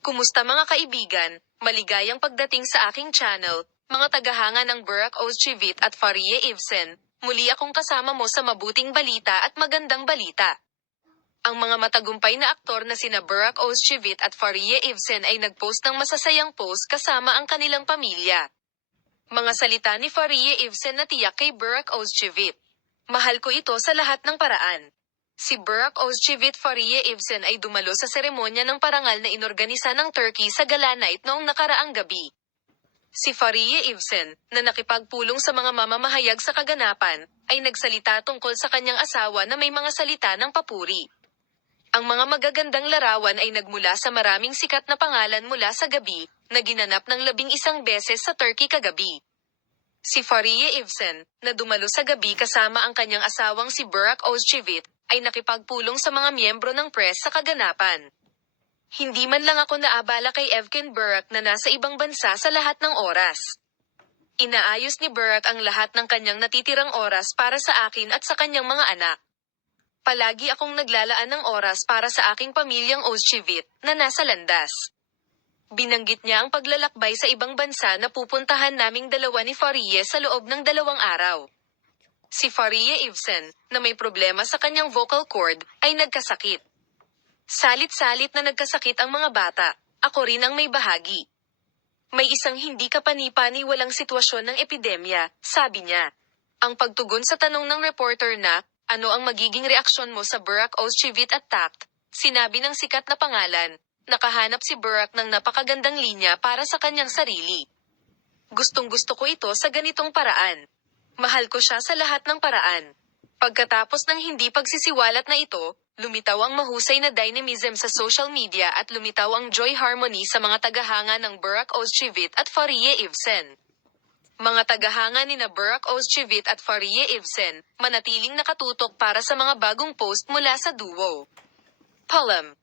Kumusta mga kaibigan? Maligayang pagdating sa aking channel, mga tagahanga ng Burak Ozchivit at Faria Evsen. Muli akong kasama mo sa mabuting balita at magandang balita. Ang mga matagumpay na aktor na sina Burak Ozchivit at Faria Evsen ay nagpost ng masasayang post kasama ang kanilang pamilya. Mga salita ni Faria Evsen na tiyak kay Burak Ozchivit. Mahal ko ito sa lahat ng paraan. Si Burak Ozchivit Faria Evsen ay dumalo sa seremonya ng parangal na inorganisa ng Turkey sa gala night noong nakaraang gabi. Si Faria Evsen, na nakipagpulong sa mga mamamahayag sa kaganapan, ay nagsalita tungkol sa kanyang asawa na may mga salita ng papuri. Ang mga magagandang larawan ay nagmula sa maraming sikat na pangalan mula sa gabi, na ginanap ng 11 beses sa Turkey kagabi. Si Faria Evsen, na dumalo sa gabi kasama ang kanyang asawang si Burak Ozchivit, ay nakipagpulong sa mga miyembro ng press sa kaganapan. Hindi man lang ako naabala kay Evken Burak na nasa ibang bansa sa lahat ng oras. Inaayos ni Burak ang lahat ng kanyang natitirang oras para sa akin at sa kanyang mga anak. Palagi akong naglalaan ng oras para sa aking pamilyang Ozchivit, na nasa landas. Binanggit niya ang paglalakbay sa ibang bansa na pupuntahan naming dalawa ni Faria sa loob ng 2 araw. Si Faria Evsen, na may problema sa kanyang vocal cord, ay nagkasakit. Salit-salit na nagkasakit ang mga bata, ako rin ang may bahagi. May isang hindi kapani-paniwalang sitwasyon ng epidemya, sabi niya. Ang pagtugon sa tanong ng reporter na, ano ang magiging reaksyon mo sa Burak Ozchivit attack, sinabi ng sikat na pangalan, nakahanap si Burak ng napakagandang linya para sa kanyang sarili. Gustong-gusto ko ito sa ganitong paraan. Mahal ko siya sa lahat ng paraan. Pagkatapos ng hindi pagsisiwalat na ito, lumitaw ang mahusay na dynamism sa social media at lumitaw ang joy harmony sa mga tagahanga ng Burak Ozchivit at Faria Evsen. Mga tagahanga ni na Burak Ozchivit at Faria Evsen, manatiling nakatutok para sa mga bagong post mula sa duo. Palam.